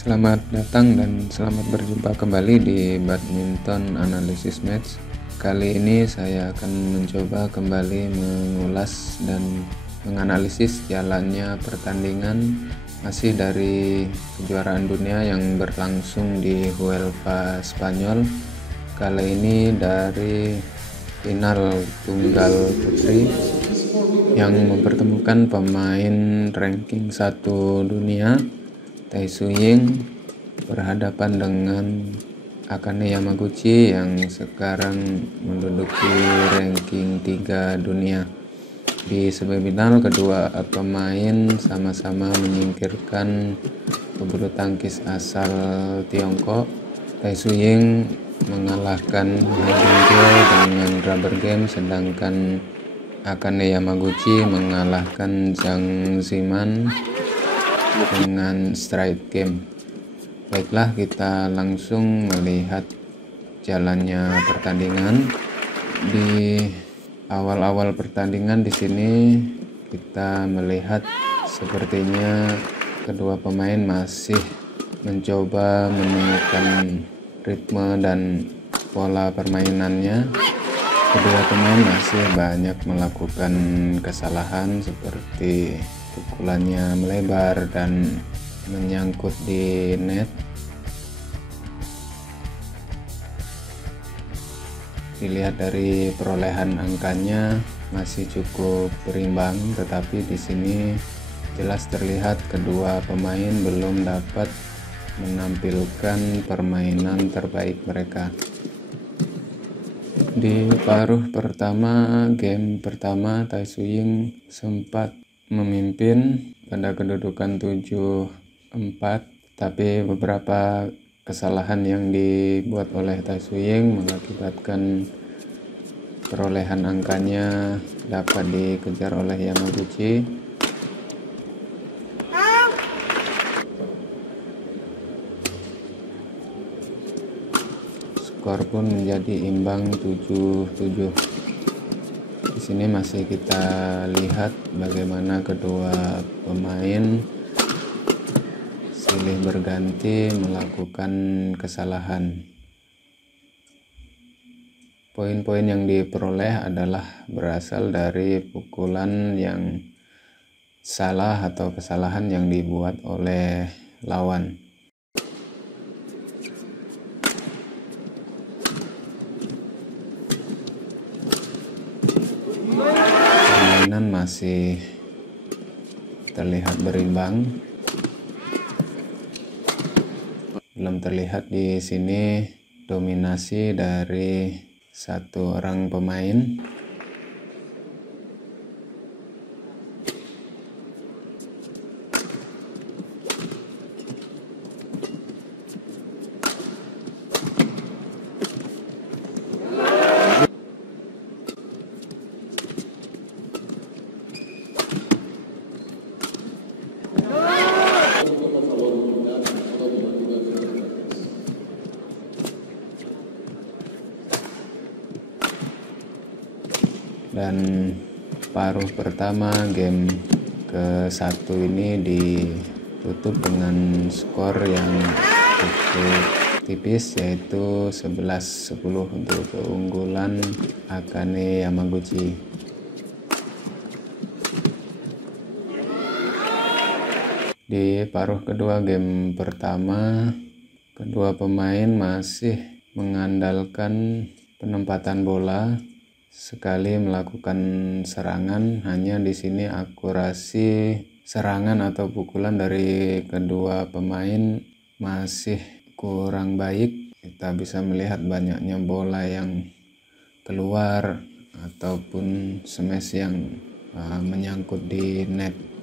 Selamat datang dan selamat berjumpa kembali di Badminton Analysis Match. Kali ini saya akan mencoba kembali mengulas dan menganalisis jalannya pertandingan masih dari kejuaraan dunia yang berlangsung di Vuelta Spanyol. Kali ini dari final tunggal putri yang mempertemukan pemain ranking 1 dunia Tai Tzu Ying berhadapan dengan Akane Yamaguchi yang sekarang menduduki ranking 3 dunia. Di semifinal kedua pemain sama-sama menyingkirkan pebulu tangkis asal Tiongkok. Tai Tzu Ying mengalahkan He Bingjiu dengan rubber game, sedangkan Akane Yamaguchi mengalahkan Zhang Ziman dengan straight game. Baiklah, kita langsung melihat jalannya pertandingan. Di awal-awal pertandingan di sini kita melihat sepertinya kedua pemain masih mencoba menemukan ritme dan pola permainannya. Kedua pemain masih banyak melakukan kesalahan seperti pukulannya melebar dan menyangkut di net. Dilihat dari perolehan angkanya masih cukup berimbang, tetapi di sini jelas terlihat kedua pemain belum dapat menampilkan permainan terbaik mereka. Di paruh pertama, game pertama, Tai Tzu Ying sempat memimpin pada kedudukan 7-4, tapi beberapa kesalahan yang dibuat oleh Tai Tzu Ying mengakibatkan perolehan angkanya dapat dikejar oleh Yamaguchi. Skor pun menjadi imbang 7-7. Di sini masih kita lihat bagaimana kedua pemain silih berganti melakukan kesalahan. Poin-poin yang diperoleh adalah berasal dari pukulan yang salah atau kesalahan yang dibuat oleh lawan. Permainan masih terlihat berimbang. Belum terlihat di sini dominasi dari satu orang pemain. Dan paruh pertama game ke-1 ini ditutup dengan skor yang cukup tipis, yaitu 11-10 untuk keunggulan Akane Yamaguchi. Di paruh kedua game pertama, kedua pemain masih mengandalkan penempatan bola. Sekali melakukan serangan, hanya di sini akurasi serangan atau pukulan dari kedua pemain masih kurang baik. Kita bisa melihat banyaknya bola yang keluar ataupun smash yang menyangkut di net.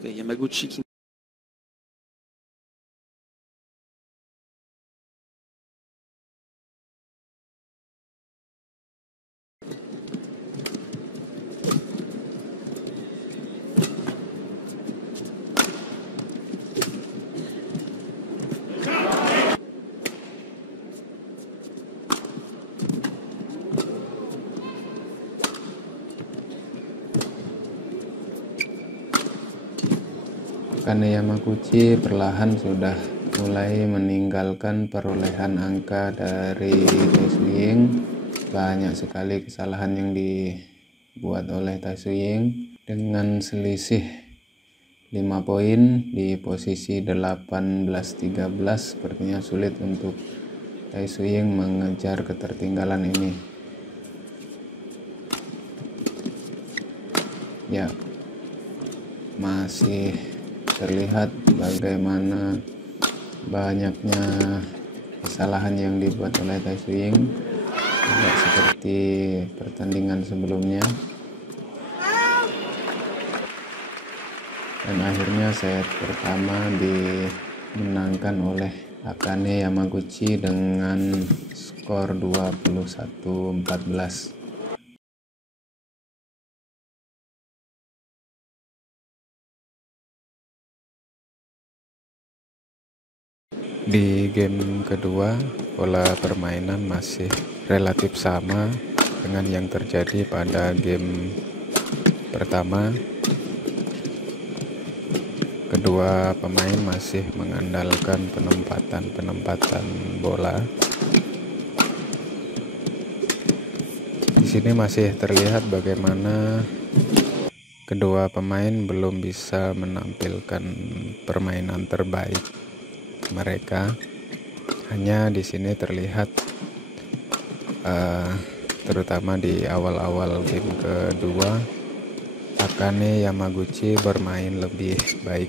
Ok, Yamaguchi qui... Akane Yamaguchi perlahan sudah mulai meninggalkan perolehan angka dari Taishu Ying. Banyak sekali kesalahan yang dibuat oleh Taishu Ying. Dengan selisih 5 poin di posisi 18-13, sepertinya sulit untuk Taishu Ying mengejar ketertinggalan ini. Ya, masih terlihat bagaimana banyaknya kesalahan yang dibuat oleh Taishu Ying, tidak seperti pertandingan sebelumnya. Dan akhirnya set pertama dimenangkan oleh Akane Yamaguchi dengan skor 21-14. Di game kedua, pola permainan masih relatif sama dengan yang terjadi pada game pertama. Kedua pemain masih mengandalkan penempatan bola. Di sini masih terlihat bagaimana kedua pemain belum bisa menampilkan permainan terbaik mereka. Hanya di sini terlihat terutama di awal-awal game kedua, Akane Yamaguchi bermain lebih baik.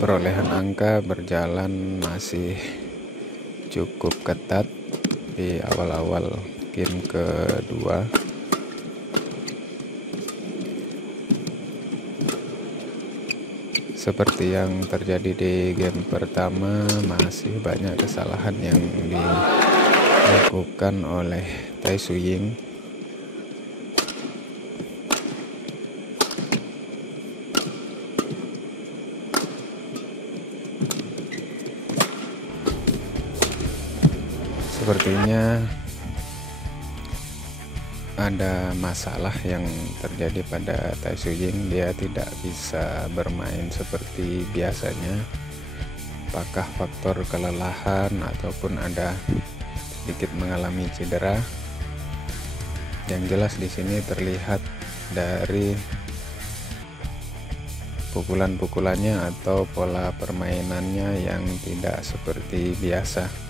Perolehan angka berjalan masih cukup ketat di awal-awal game kedua. Seperti yang terjadi di game pertama, masih banyak kesalahan yang dilakukan oleh Taishu Ying. Sepertinya ada masalah yang terjadi pada Taishu Ying. Dia tidak bisa bermain seperti biasanya. Apakah faktor kelelahan ataupun ada sedikit mengalami cedera? Yang jelas di sini terlihat dari pukulan-pukulannya atau pola permainannya yang tidak seperti biasa.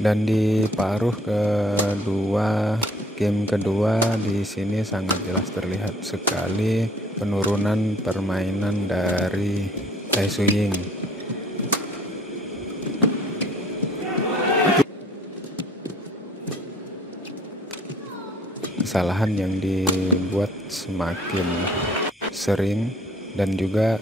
Dan di paruh kedua, game kedua, di sini sangat jelas terlihat sekali penurunan permainan dari Tai Su Ying. Kesalahan yang dibuat semakin sering dan juga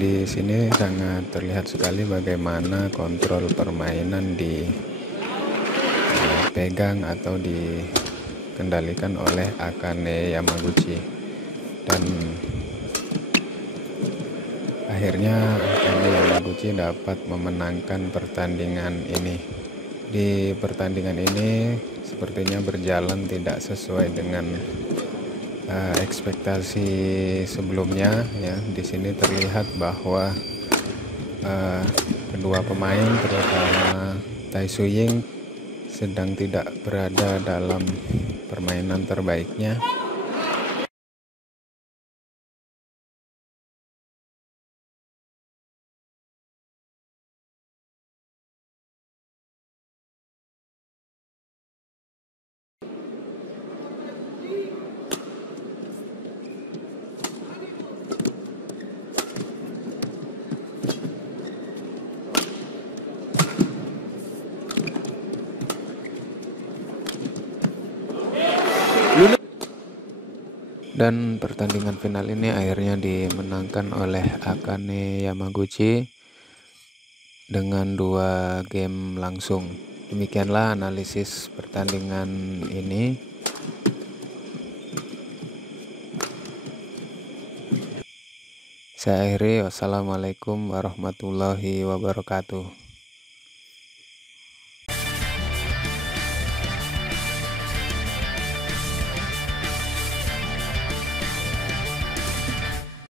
di sini sangat terlihat sekali bagaimana kontrol permainan dipegang atau dikendalikan oleh Akane Yamaguchi, dan akhirnya Akane Yamaguchi dapat memenangkan pertandingan ini. Di pertandingan ini sepertinya berjalan tidak sesuai dengan ekspektasi sebelumnya ya. Di sini terlihat bahwa kedua pemain terutama Tai Su Ying sedang tidak berada dalam permainan terbaiknya. Dan pertandingan final ini akhirnya dimenangkan oleh Akane Yamaguchi dengan 2 game langsung. Demikianlah analisis pertandingan ini. Saya akhiri, wassalamualaikum warahmatullahi wabarakatuh.